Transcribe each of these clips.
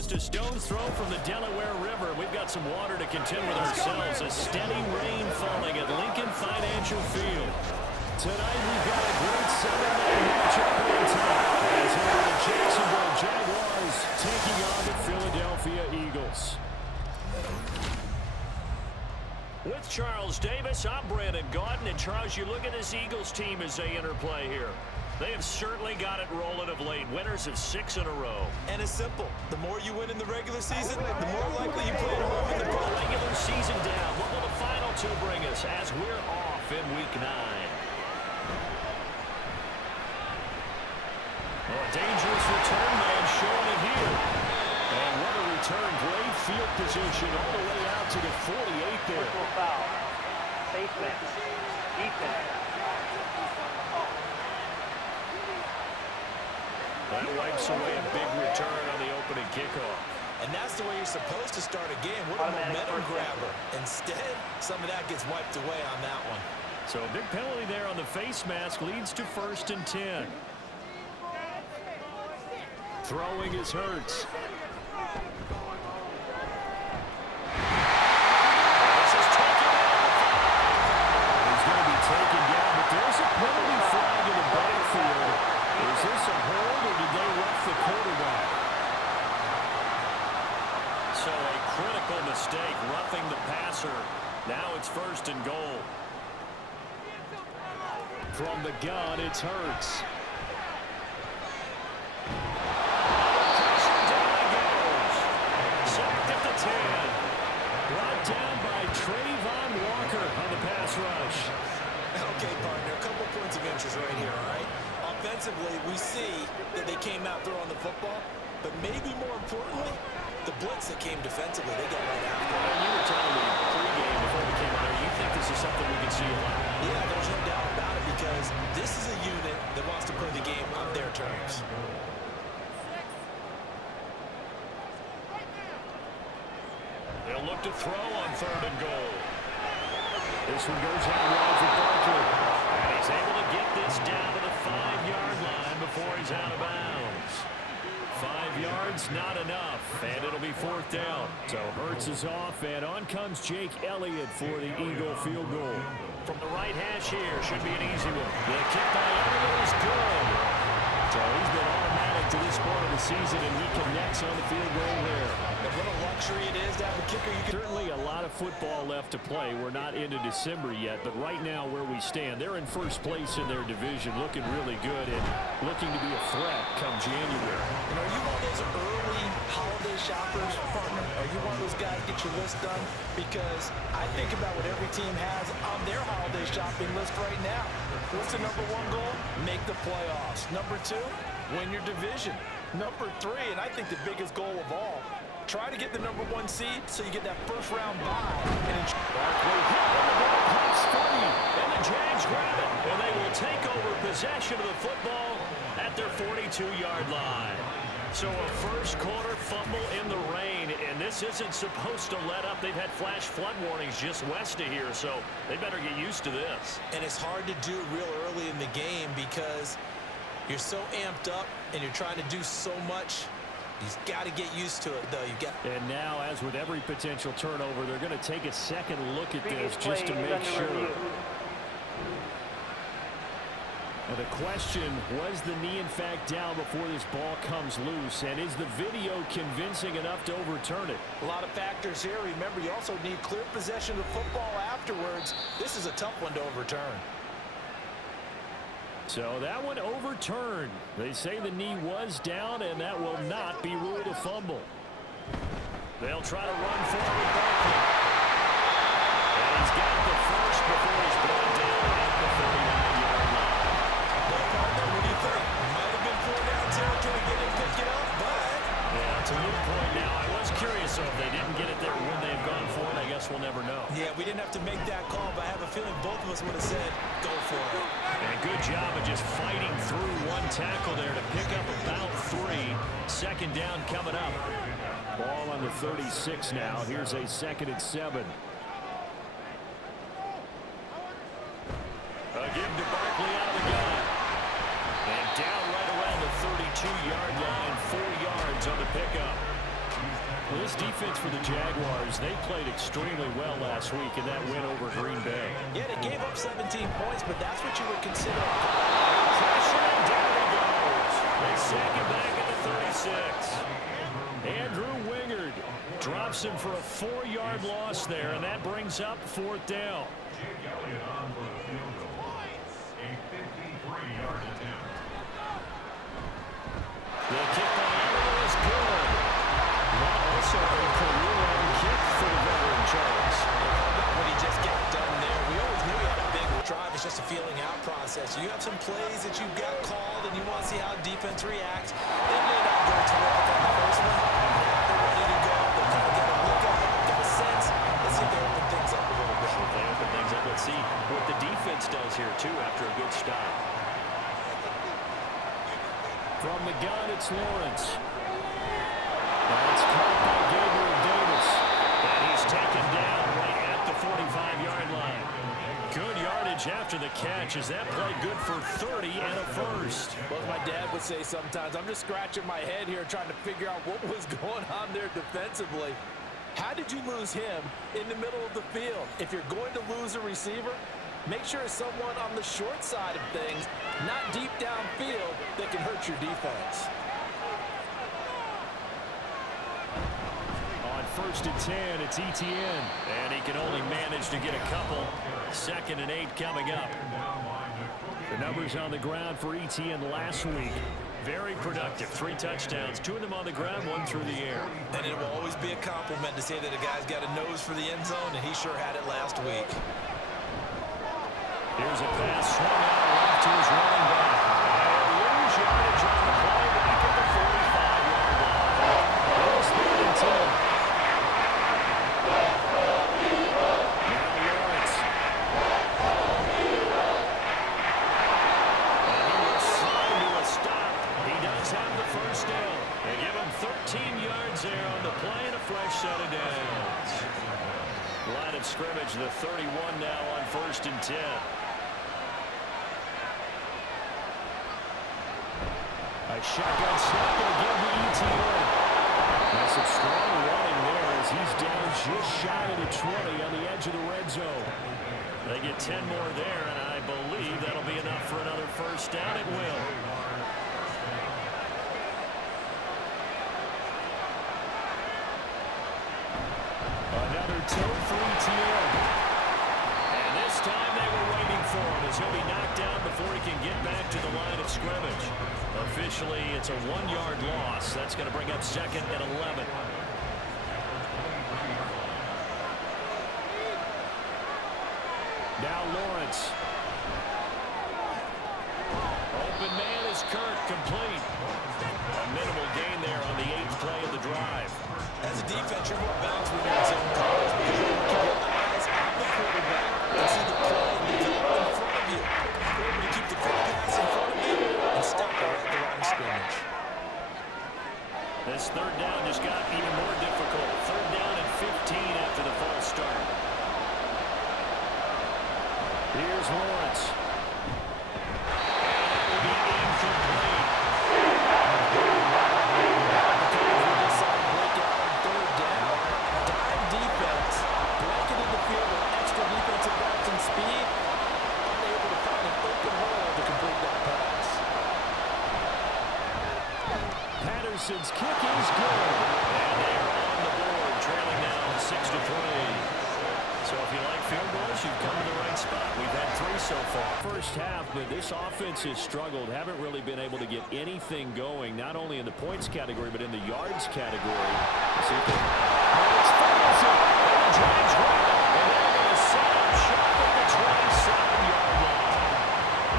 just a stone's throw from the Delaware River. We've got some water to contend with ourselves. A steady rain falling at Lincoln Financial Field. Tonight we've got a great Saturday matchup on top as the Jacksonville Jaguars taking on the Philadelphia Eagles. With Charles Davis, I'm Brandon Gaudin. And Charles, you look at this Eagles team as they interplay here. They have certainly got it rolling of late. Winners of 6 in a row. And it's simple. The more you win in the regular season, the more likely you play at home in the regular season down. What will the final two bring us as we're off in Week 9? Oh, a dangerous return man showing it here. And what a return. Great field position all the way out to the 48 there. Foul. Safe man. Defense. That wipes away a big return on the opening kickoff. And that's the way you're supposed to start a game. What a momentum grabber. Instead, some of that gets wiped away on that one. So a big penalty there on the face mask leads to 1st and 10. Throwing is Hurts. This is taken down. He's going to be taken down, but there's a penalty flag in the backfield. Is this a hold or did they rough the quarterback? So a critical mistake, roughing the passer. Now it's 1st and goal. From the gun, it's Hurts. Pressure down he goes. Sacked at the 10. Brought down by Trayvon Walker on the pass rush. Okay, partner, a couple points of interest right here, all right? Offensively, we see that they came out throwing the football, but maybe more importantly, the blitz that came defensively, they got right after it. You were telling me pregame before we came on here, you think this is something we can see a lot? Yeah, there's no doubt about it because this is a unit that wants to play the game on their terms. They'll look to throw on 3rd and goal. This one goes out wide for Barkley. And he's able to get this down to the 5-yard line before he's out of bounds. 5 yards, not enough, and it'll be 4th down. So Hurts is off, and on comes Jake Elliott for the Eagle field goal. From the right hash here, should be an easy one. The kick by Elliott is good. So he's been automatic to this point of the season, and he connects on the field goal there. And what a luxury it is to have a kicker. Certainly a lot of football left to play. We're not into December yet, but right now where we stand, they're in 1st place in their division, looking really good and looking to be a threat come January. And are you one of those early holiday shoppers, partner? Are you one of those guys get your list done? Because I think about what every team has on their holiday shopping list right now. What's the number 1 goal? Make the playoffs. Number 2, win your division. Number 3, and I think the biggest goal of all, try to get the number 1 seed so you get that 1st round bye. And Barkley hit and the ball pops free, and the Jags grab it, and they will take over possession of the football at their 42-yard line. So a 1st quarter fumble in the rain, and this isn't supposed to let up. They've had flash flood warnings just west of here, so they better get used to this. And it's hard to do real early in the game because you're so amped up and you're trying to do so much. You've got to get used to it, though. And now, as with every potential turnover, they're going to take a second look at this just to make sure. And the question, was the knee in fact down before this ball comes loose? And is the video convincing enough to overturn it? A lot of factors here. Remember, you also need clear possession of the football afterwards. This is a tough one to overturn. So that one overturned. They say the knee was down, and that will not be ruled a fumble. They'll try to run forward Barkley. And he's got the 1st before he's brought down at the 39-yard line. What do you think? Might have been 4 down territory, get it, pick it up, but... Yeah, it's a moot point now. I was curious, so if they didn't get it there when they have gone for it, I guess we'll never know. Yeah, we didn't have to make that call, but I have a feeling both of us would have said, go for it. And a good job of just fighting through 1 tackle there to pick up about 3. 2nd down coming up. Ball on the 36 now. Here's a 2nd and 7. A give to Barkley out of the gun. And down right around the 32-yard line. 4 yards on the pickup. This defense for the Jaguars, they played extremely well last week in that win over Green Bay. Yeah, they gave up 17 points, but that's what you would consider. Pressure, and down he goes. They sack him back at the 36. Andrew Wingard drops him for a 4-yard loss there, and that brings up 4th down. The kick by Arrow is good. That also a career-long kick for the veteran Charles. What he just got done there. We always knew he had a big drive. It's just a feeling out process. You have some plays that you've got called, and you want to see how defense reacts. They may not go terrific on the first one. Now they're ready to go. They'll kind of get a look at it, get a sense. Let's see if they open things up a little bit. If they open things up, let's see what the defense does here, too, after a good stop. From the gun, it's Lawrence. That's caught by Gabriel Davis. And he's taken down right at the 45-yard line. Good yardage after the catch. Is that play good for 30 and a first? Well, as my dad would say sometimes, I'm just scratching my head here trying to figure out what was going on there defensively. How did you lose him in the middle of the field? If you're going to lose a receiver, make sure it's someone on the short side of things, not deep downfield, that can hurt your defense. On 1st and 10, it's Etienne. And he can only manage to get a couple. 2nd and 8 coming up. The numbers on the ground for Etienne last week. Very productive. 3 touchdowns, 2 of them on the ground, 1 through the air. And it will always be a compliment to say that a guy's got a nose for the end zone, and he sure had it last week. Here's a pass swung out left to his running back. And lose yardage on the play back at the 45-yard line. There's 3rd and 10. Now Lawrence. And he will slide to a stop. He does have the first down. They give him 13 yards there on the play and a fresh set of downs. Line of scrimmage, the 31 now on 1st and 10. A shotgun snap going to give the Etienne. That's some strong running there as he's down just shy of the 20 on the edge of the red zone. They get 10 more there, and I believe that'll be enough for another first down. It will. Another toe for Etienne. And this time they were waiting for him as he'll be knocked down before he can get back to the line of scrimmage. Officially, it's a 1-yard loss. That's going to bring up 2nd and 11. Now Lawrence. Open man is Kirk, complete. A minimal gain there on the 8th play of the drive. As a defense, you're more balanced when you're in zone coverage because you keep your eyes on the quarterback and see the play develop in front of you. You're able to keep the quick pass in front of you and stop it at the line of scrimmage. This 3rd down just got even more difficult. 3rd down and 15 after the false start. Here's Lawrence. And it will be incomplete. Patterson's kick is good. And they are on the board, trailing now 6-3. So if you like field goals, you've come to the right spot. We've had 3 so far. First half, but this offense has struggled. Haven't really been able to get anything going, not only in the points category, but in the yards category. See if they... Lawrence fires it. And the drive's right. And they're going to set up shop at the 27-yard line.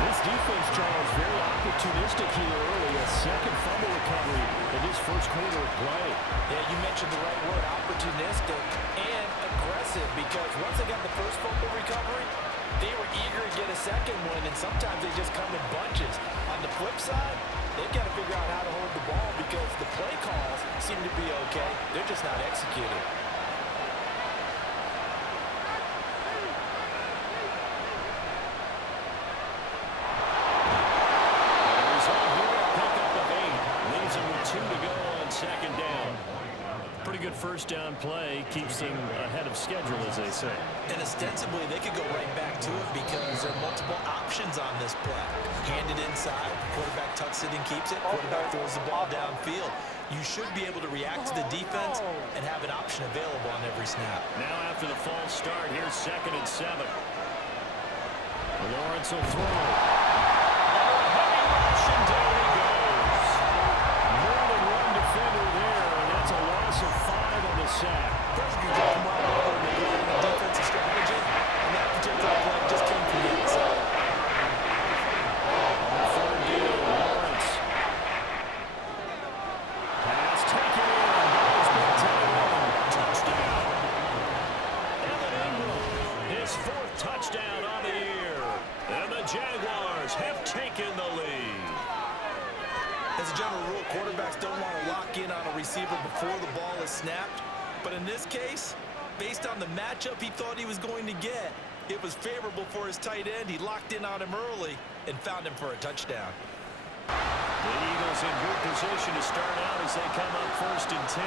This defense, Charles, very opportunistic here early. A 2nd fumble recovery in this first quarter of play. Yeah, you mentioned the right word, opportunistic and aggressive, because once they got the first fumble recovery, they were eager to get a 2nd one, and sometimes they just come in bunches. On the flip side, they've got to figure out how to hold the ball because the play calls seem to be okay. They're just not executing. Pretty good first down play. Keeps them ahead of schedule, as they say. And ostensibly, they could go right back to it because there are multiple options on this play. Hand it inside, quarterback tucks it and keeps it, quarterback throws the ball downfield. You should be able to react to the defense and have an option available on every snap. Now after the false start, here's 2nd and 7. Lawrence will throw. Heavy rush, and down he goes. More than one defender there, and that's a loss of 5 on the sack. First, you got them right over and they got the defensive strategy, and that particular play just came from the inside. On 3rd down, Lawrence. Pass taken in. Goes back to the run. Touchdown. Evan Ingram, his 4th touchdown on the year. And the Jaguars have taken the lead. As a general rule, quarterbacks don't want to lock in on a receiver before the ball is snapped. But in this case, based on the matchup he thought he was going to get, it was favorable for his tight end. He locked in on him early and found him for a touchdown. The Eagles in good position to start out as they come up 1st and 10.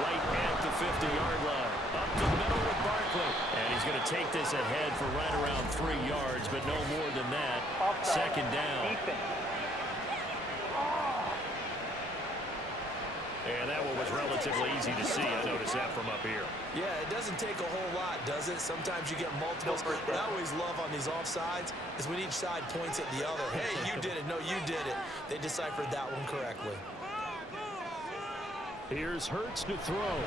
Right at the 50-yard line. Up the middle with Barkley. And he's going to take this ahead for right around 3 yards, but no more than that. 2nd down. And that one was relatively easy to see. I noticed that from up here. Yeah, it doesn't take a whole lot, does it? Sometimes you get multiples. What I always love on these offsides is when each side points at the other. Hey, you did it. No, you did it. They deciphered that one correctly. Here's Hurts to throw.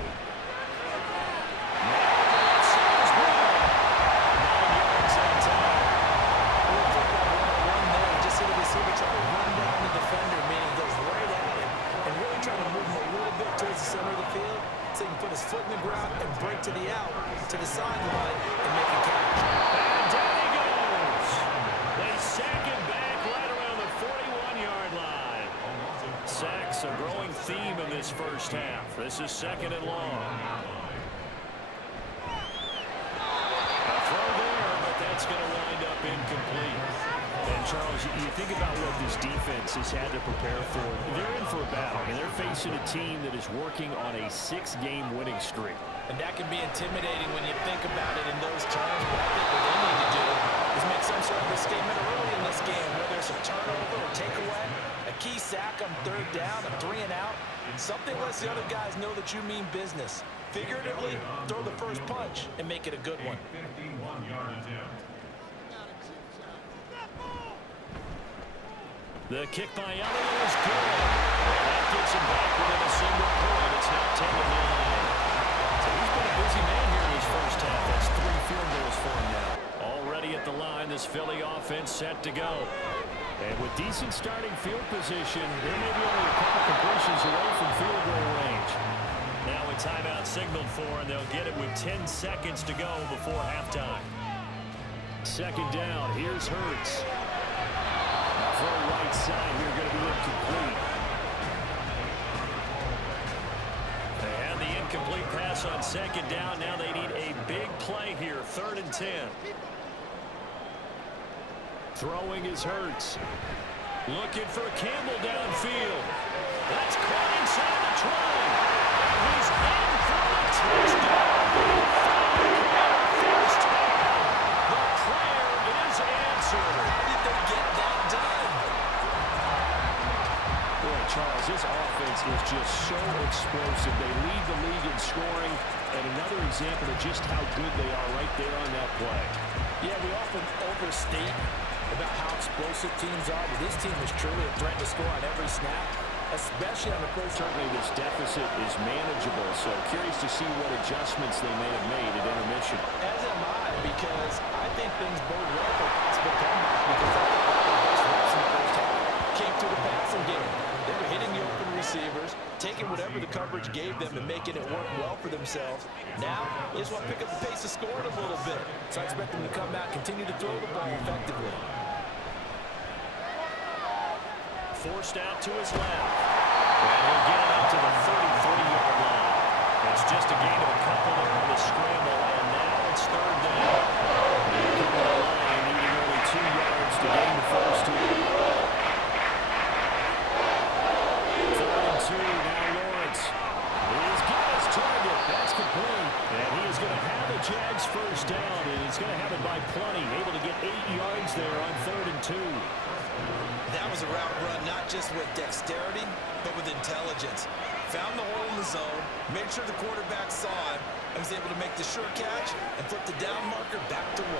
Just see the receiver try to run down the defender, meaning goes right at him and really trying to move him a little bit towards the center of the field so he can put his foot in the ground and break to the out, to the sideline, and make a catch. And down he goes. They sack him back right around the 41-yard line. Sacks a growing theme in this first half. This is 2nd and long. A throw there, but that's going to wind up incomplete. And Charles, you think about what this defense has had to prepare for. They're in for a battle. I mean, they're facing a team that is working on a 6-game winning streak. And that can be intimidating when you think about it in those terms. But I think what they need to do is make some sort of a statement early in this game, whether it's a turnover or takeaway, a key sack on 3rd down, a 3 and out. Something lets the other guys know that you mean business. Figuratively, throw the first punch and make it a good one. The kick by Elliott is good. That gets him back within a single point. It's now 10-9. So he's been a busy man here in his first half. That's 3 field goals for him now. Already at the line, this Philly offense set to go. And with decent starting field position, there may be only a couple completions away from field goal range. Now a timeout signaled for, and they'll get it with 10 seconds to go before halftime. 2nd down, here's Hurts. Throw right side here, going to be incomplete. They have the incomplete pass on 2nd down. Now they need a big play here, 3rd and 10. Throwing is Hurts. Looking for Campbell downfield. That's caught inside the 20. And he's in for the touchdown. First down. The prayer is answered. How did they get that done? Boy, Charles, this offense is just so explosive. They lead the league in scoring, and another example of just how good they are right there on that play. Yeah, we often overstate about how explosive teams are, but this team is truly a threat to score on every snap, especially on the first. Certainly this deficit is manageable, so curious to see what adjustments they may have made at intermission. As am I, because I think things bode well for possible comeback, because I think the best reps in the first half came through the passing game. They were hitting the open receivers, taking whatever the coverage gave them and making it work well for themselves. Now, they just want to pick up the pace of scoring a little bit. So I expect them to come out, continue to throw the ball effectively. Forced out to his left. And he'll get it up to the 33-yard line. It's just a gain of a couple there on the scramble, and now it's 3rd down. Coming to the line, needing only 2 yards to gain the first 2. 3rd and 2, now Lawrence. He's got his 2. going to have a Jags first down, and he's going to have it by plenty, able to get 8 yards there on 3rd and 2. That was a route run not just with dexterity, but with intelligence. Found the hole in the zone, made sure the quarterback saw it, and was able to make the sure catch and flip the down marker back to 1.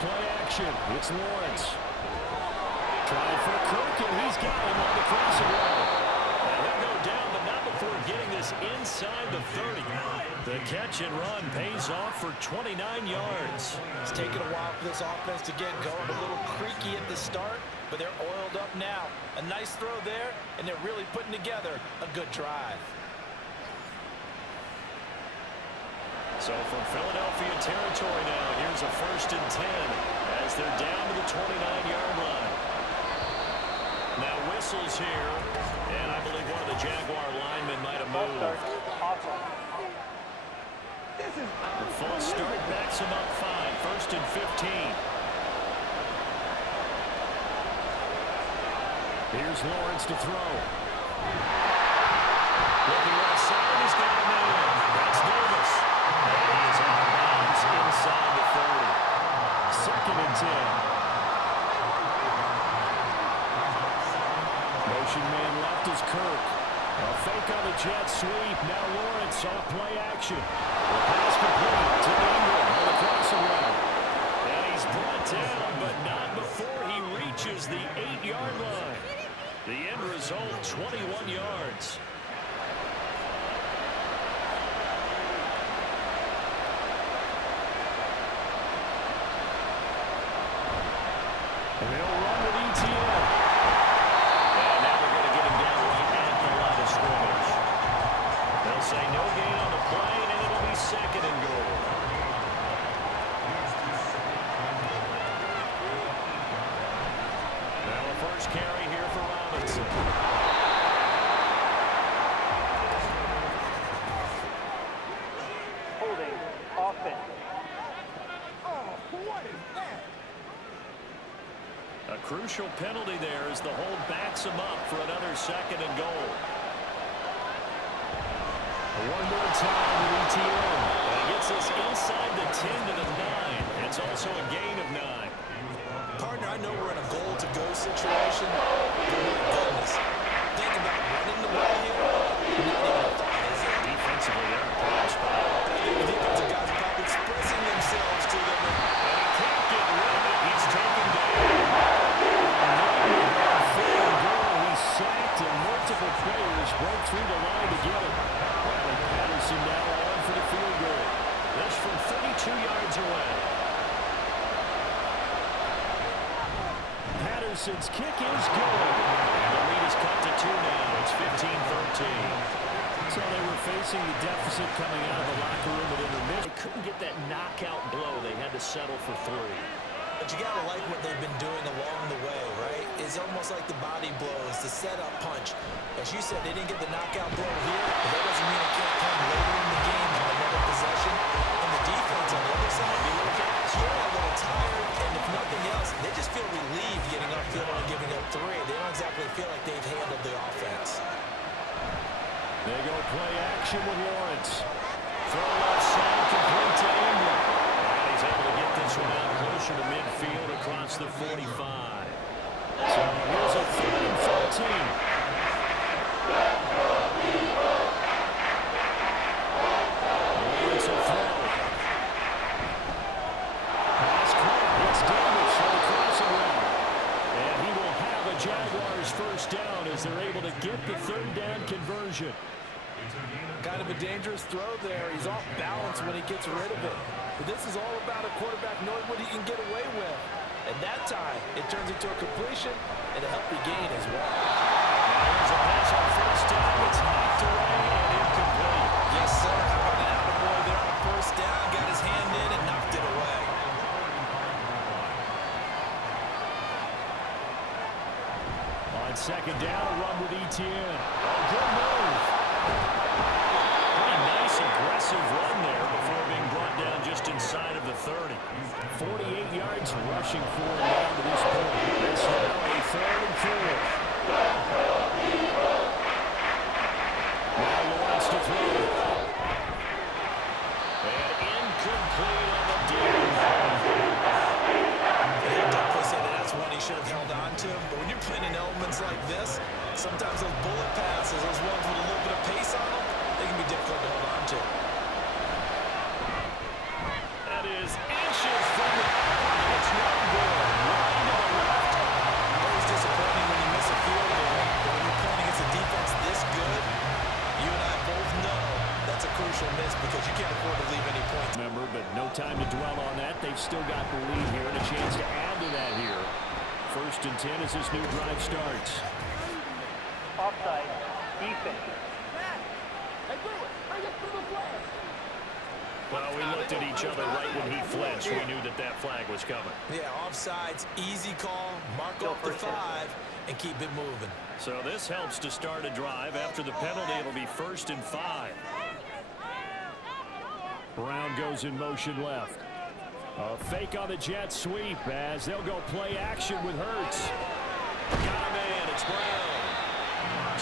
Play action. It's Lawrence. Trying for Cook, and he's got him on the crossing route. And he'll go down, but not before getting this inside the 30. The catch and run pays off for 29 yards. It's taken a while for this offense to get going. A little creaky at the start, but they're oiled up now. A nice throw there, and they're really putting together a good drive. So from Philadelphia territory now, here's a 1st and 10 as they're down to the 29-yard line. Now whistles here, and I believe one of the Jaguar linemen might have moved. The false start backs him up 5, 1st and 15. Here's Lawrence to throw. Looking right side, he's got a man. That's Davis. And he is out of bounds inside the 30. 2nd and 10. Motion man left is Kirk. A fake on the jet sweep. Now Lawrence off play action. The pass complete to Ingram on the crossing route. And he's brought down, but not before he reaches the 8-yard line. The end result, 21 yards. And they'll run with ETN. And now they're going to get him down right at the line of scrimmage. They'll say no gain on the play, and it'll be 2nd and goal. Now the first carry here for Robinson. Holding. Offense. A crucial penalty there as the hold backs him up for another 2nd and goal. One more time with ETN. And he gets us inside the 10 to the 9. It's also a gain of 9. Partner, I know we're in a goal-to-go situation, but my goodness. Think about running the ball here. Not even a thought, is it? Defensively, they're in a prime spot. The defensive guys are probably expressing themselves to them. And he can't get rid of it. He's taken down. He's sacked, and multiple players broke through the line to get him. Riley Patterson now on for the field goal. This from 32 yards away. Patterson's kick is good. And the lead is cut to 2 now. It's 15-13. So they were facing the deficit coming out of the locker room at intermission. They couldn't get that knockout blow. They had to settle for 3. But you got to like what they've been doing along the way, right? It's almost like the body blows, the setup punch. As you said, they didn't get the knockout blow here, but that doesn't mean it can't come later in the game on another possession. And the defense on the other side, a little tired, and if nothing else, they just feel relieved getting upfield and giving up 3. They don't exactly feel like they've handled the offense. They go play action with Lawrence. Throw left side, complete to Ingram. And he's able to get this one out closer to midfield across the 45. So here's a 3rd and 14. Lawrence will throw. Pass caught. It's Davis on the crossing route. And he will have a Jaguars first down as they're able to get the 3rd down conversion. Kind of a dangerous throw there. He's off balance when he gets rid of it. But this is all about a quarterback knowing what he can get away with. And that time, it turns into a completion and a healthy gain as well. Now here's a pass on 1st down. It's knocked away and incomplete. Yes, sir. How about an attaboy there on 1st down? Got his hand in and knocked it away. On 2nd down, a run with ETN. Good move. Pretty nice, aggressive run there before being brought down just inside of the 30. 48 yards rushing for him down to this point. This now a 3rd and 4. throw. And incomplete on the deal. I'd definitely say that's one he should have held on to. But when you're playing in elements like this, sometimes those bullet passes, those ones with a little bit of pace on them, they can be difficult to hold on to. That is inches from the line. It's no good. Right to the left. Always disappointing when you miss a field goal. But when you're playing against a defense this good, you and I both know that's a crucial miss because you can't afford to leave any points. Remember, but no time to dwell on that. They've still got the lead here and a chance to add to that here. 1st and 10 as this new drive starts. Offside. Defense. Well, we looked at each other right when he flinched. We knew that that flag was coming. Yeah, offsides, easy call, mark off the 5, and keep it moving. So this helps to start a drive. After the penalty, it'll be 1st and 5. Brown goes in motion left. A fake on the jet sweep as they'll go play action with Hurts. Got a man, it's Brown.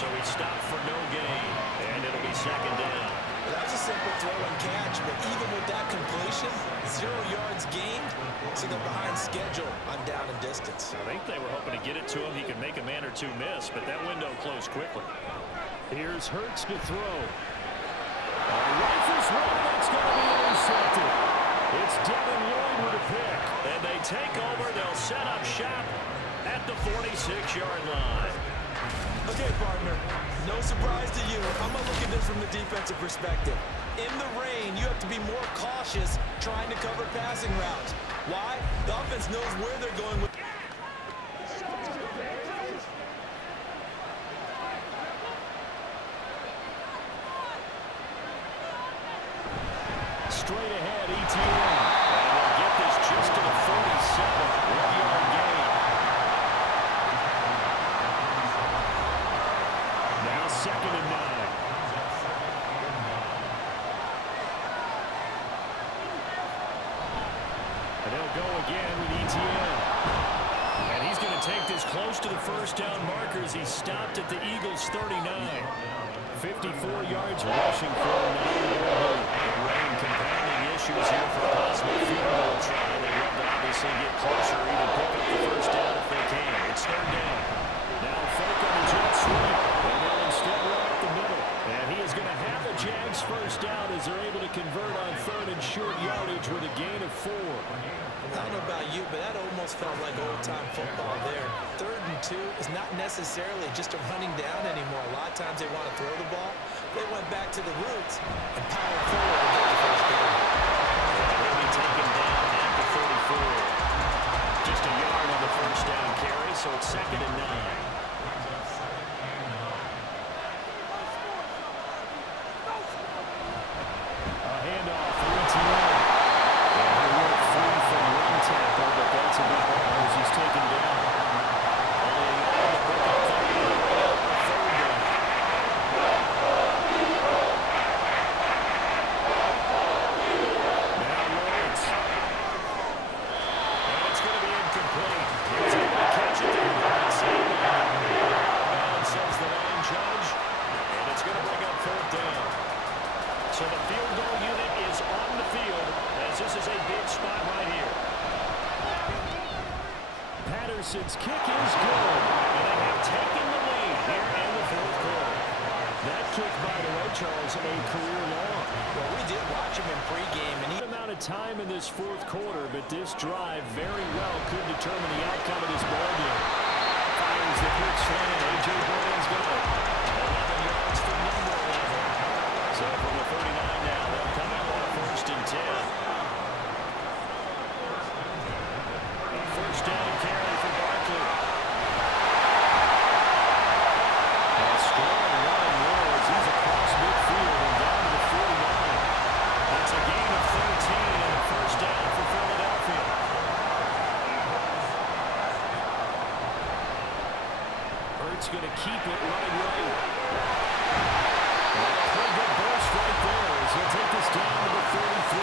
So he stopped for no gain, and it'll be 2nd down. That was a simple throw and catch, but even with that completion, 0 yards gained, so they're behind schedule on down and distance. I think they were hoping to get it to him. He could make a man or two miss, but that window closed quickly. Here's Hurts to throw. Rifles one, that's going to be intercepted. It's Devin Lloyd with a pick. And they take over. They'll set up shop at the 46-yard line. Okay, partner, no surprise to you. I'm going to look at this from the defensive perspective. In the rain, you have to be more cautious trying to cover passing routes. Why? The offense knows where they're going with. Straight ahead, ETN. And they'll get this just to the 47. 1-yard gain. Now 2nd and 9. And they'll go again with ETN. And he's going to take this close to the 1st down markers. He stopped at the Eagles' 39. 54 yards rushing for him. Rain compounding issues here for a possible field goal try. They love to obviously get closer, even pick up the 1st down if they can. It's 3rd down. Now fake on the jet sweep. And they'll instead run up the middle. And he is going to have the Jags 1st down as they're able to convert on 3rd and short yardage with a gain of 4. I don't know about you, but that almost felt like old-time football there. 3rd and 2 is not necessarily just a running down anymore. A lot of times they want to throw the ball. They went back to the roots and powered forward to get the 1st down. They'll be taken down at the 34. Just a yard on the 1st down carry, so it's 2nd and 9. A handoff for ETN. And he went free from one tackle, but that's a big ball as he's taken down. Only a yard to pick up 3rd down. Now Lawrence. And it's going to be incomplete. He was able to catch it there on the sideline. And says the line judge. And it's going to bring up 4th down. So the field goal unit is on the field as this is a big spot right here. Patterson's kick is good. And they have taken the lead here in the 4th quarter. That kick, by the way, Charles, a career long. Well, we did watch him in pregame, and he Amount of time in this 4th quarter, but this drive very well could determine the outcome of this ball game. Fires the quick slant. A.J. Brown's got 11 yards for number 11. So from the 39 now, they'll come out on 1st and 10. A 1st down carry for Barkley. And strong run was. He's across midfield and down to the 49. That's a gain of 13 and a 1st down for Philadelphia. Hurts going to keep it right. Pretty good burst right there as he'll take this down to the 33.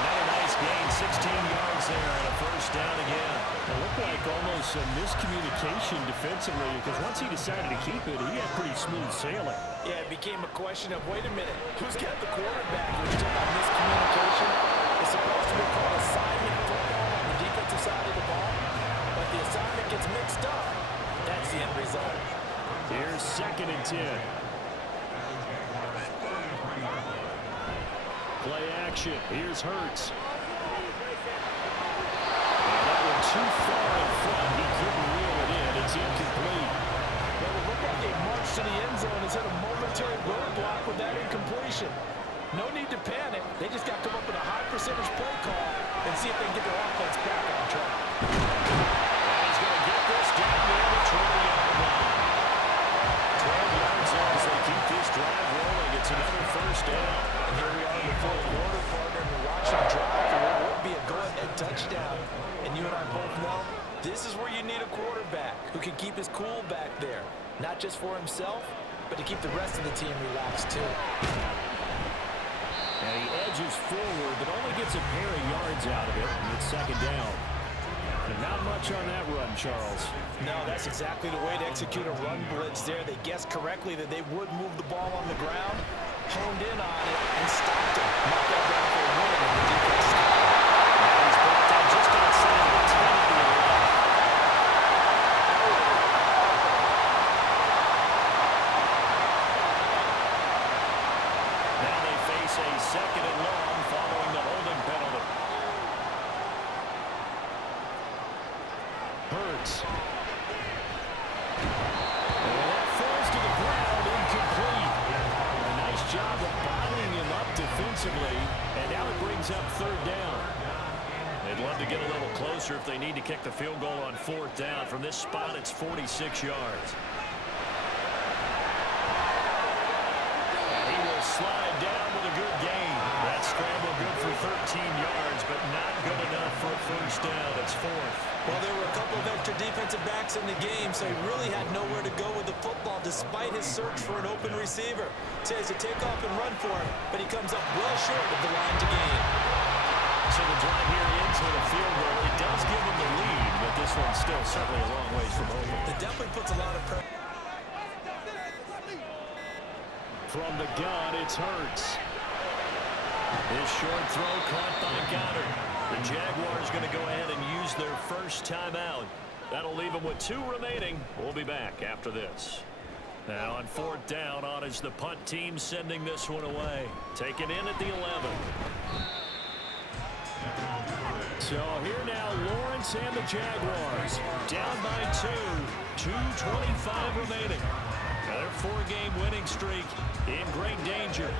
Another nice gain 16 yards there and a first down again. It looked like almost a miscommunication defensively because once he decided to keep it, he had pretty smooth sailing. Yeah, it became a question of, wait a minute, who's got the quarterback? When you talk about miscommunication, it's supposed to be called assignment football on the defensive side of the ball, but the assignment gets mixed up. That's the end result. Here's 2nd and 10. Play action. Here's Hurts. And that one too far in front. He couldn't reel it in. It's incomplete. Well, it looked like they marched to the end zone and hit a momentary roadblock with that incompletion. No need to panic. They just got to come up with a high percentage play call and see if they can get their offense back on track. And he's going to get this down near the 20-yard line. 12 yards as they keep this drive rolling. It's another first down. And here we are in the fourth quarter, partner, and we're watching a drive for what would be a go-ahead touchdown. And you and I both know this is where you need a quarterback who can keep his cool back there. Not just for himself, but to keep the rest of the team relaxed too. And he edges forward, but only gets a pair of yards out of it. And it's 2nd down. And not much on that run, Charles. No, that's exactly the way to execute a run blitz there. They guessed correctly that they would move the ball on the ground, honed in on it, and stopped it. Knocked that down for a win on the defense side. Now he's brought down just outside the 10 of the 11. Now they face a 2nd and long following the holding penalty. Hurts. And that falls to the ground, incomplete. A nice job of bottling him up defensively, and now it brings up 3rd down. They'd love to get a little closer if they need to kick the field goal on 4th down. From this spot, it's 46 yards. And he will slide down with a good gain. That scramble good for 13 yards, but not good enough for a first down. It's 4th. Well, there were a couple of extra defensive backs in the game, so he really had nowhere to go with the football despite his search for an open receiver. So he has to take off and run for him, but he comes up well short of the line to gain. So the drive here into the field goal, it does give them the lead, but this one's still certainly a long ways from over. It definitely puts a lot of pressure. From the gun, it's Hurts. This short throw caught by Goddard. The Jaguars going to go ahead and use their first timeout. That'll leave them with 2 remaining. We'll be back after this. Now on 4th down, on is the punt team sending this one away. Taken in at the 11. So here now, Lawrence and the Jaguars Down by 2. 2:25 remaining. Now their 4-game winning streak in great danger.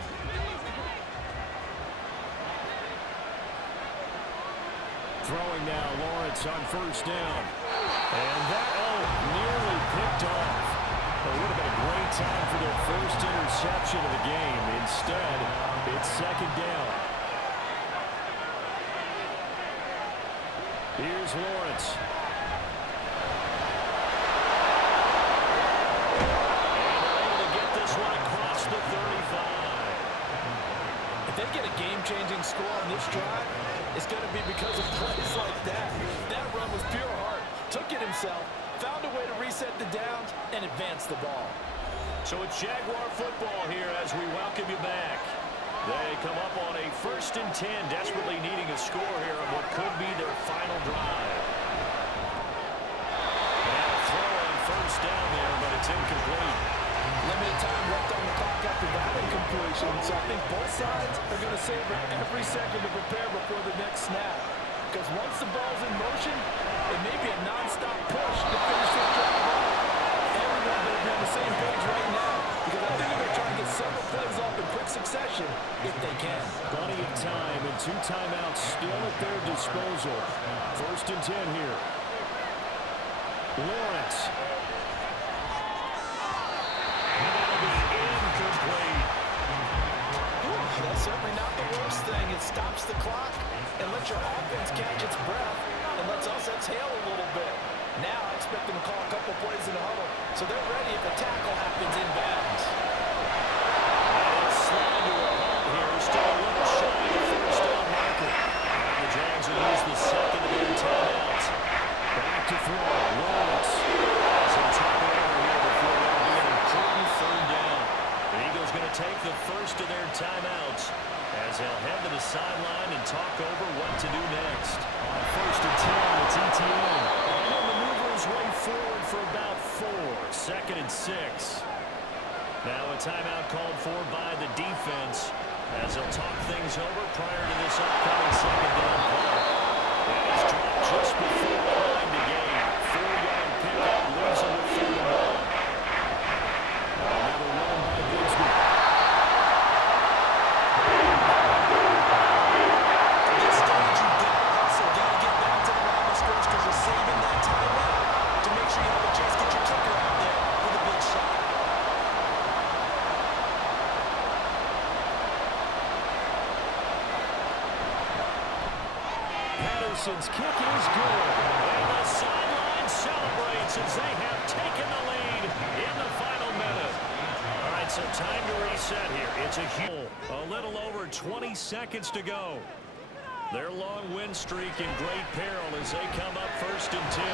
throwing now, Lawrence on 1st down. And that, nearly picked off. It would have been a great time for their first interception of the game. Instead, it's 2nd down. Here's Lawrence. If they get a game-changing score on this drive, it's going to be because of plays like that. That run was pure heart. Took it himself, found a way to reset the downs, and advance the ball. So it's Jaguar football here as we welcome you back. They come up on a 1st and 10, desperately needing a score here on what could be their final drive. And a throw on 1st down there, but it's incomplete. Limited time left on the clock after that incompletion, so I think both sides are going to savor every second to prepare before the next snap. Because once the ball's in motion, it may be a non-stop push to finish this drive off. Everyone better be on the same page right now, because I think they're going to try to get several plays off in quick succession if they can. Plenty of time and 2 timeouts still at their disposal. 1st and 10 here. Lawrence. That's certainly not the worst thing. It stops the clock and lets your offense catch its breath and lets us exhale a little bit. Now I expect them to call a couple plays in the huddle, so they're ready if a tackle happens in bounds. Slide to a halt here. Still a little shy of the 1st down marker. The sideline and talk over what to do next. On 1st and 10, it's ETN. And he'll maneuver his way forward for about 4. 2nd and 6. Now a timeout called for by the defense as they'll talk things over prior to this upcoming 2nd down play. And he's dropped just before the line to gain. 4-yard pickup leaves him with 3 more. Another run by Bigsby. At this stage, you got to hustle. Got to get back to the line of scrimmage because you're saving that timeout to make sure you have a chance to get your kicker out there with a big shot. Patterson's kick is good. And the sideline celebrates as they have taken the lead in the final minute. All right, so time to reset here. It's a little over 20 seconds to go. Their long win streak in great peril as they come up 1st and 10.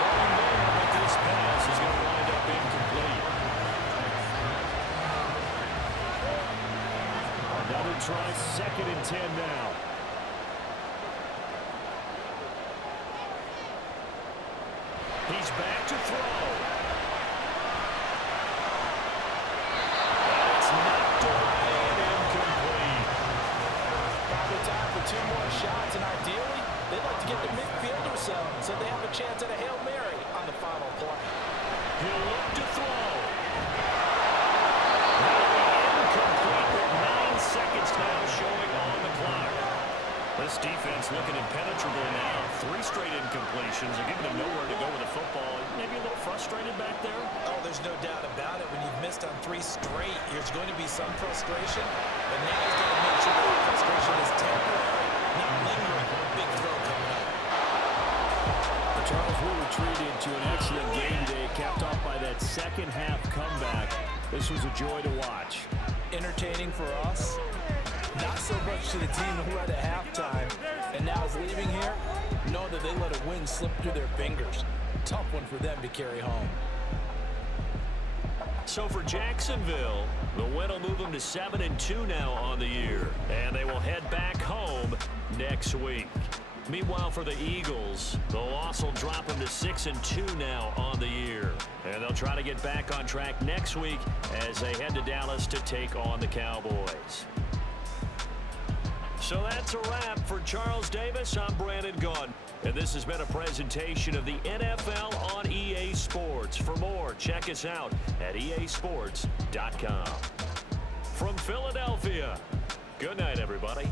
Throwing there, but this pass is going to wind up incomplete. Another try, 2nd and 10 now. He's back to throw. And it's knocked away and incomplete. Probably time for 2 more shots, and ideally, they'd like to get the midfield or so they have a chance at a Hail Mary on the final play. He'll look to throw. Incomplete with 9 seconds now showing on the clock. This defense looking impenetrable now. 3 straight incompletions. They're giving them nowhere to go with the football. Maybe a little frustrated back there. Oh, there's no doubt about it. When you've missed on 3 straight, there's going to be some frustration. But now he's got to make sure that frustration is temporary, not lingering. Big throw coming up. Charles, we retreat into an excellent game today, capped off by that second-half comeback. This was a joy to watch. Entertaining for us. Not so much to the team who had at halftime and now is leaving here. Know that they let a win slip through their fingers. Tough one for them to carry home. So for Jacksonville, the win will move them to 7-2 now on the year. And they will head back home next week. Meanwhile, for the Eagles, the loss will drop them to 6-2 now on the year. And they'll try to get back on track next week as they head to Dallas to take on the Cowboys. So that's a wrap. For Charles Davis, I'm Brandon Gaudin. And this has been a presentation of the NFL on EA Sports. For more, check us out at easports.com. From Philadelphia, good night, everybody.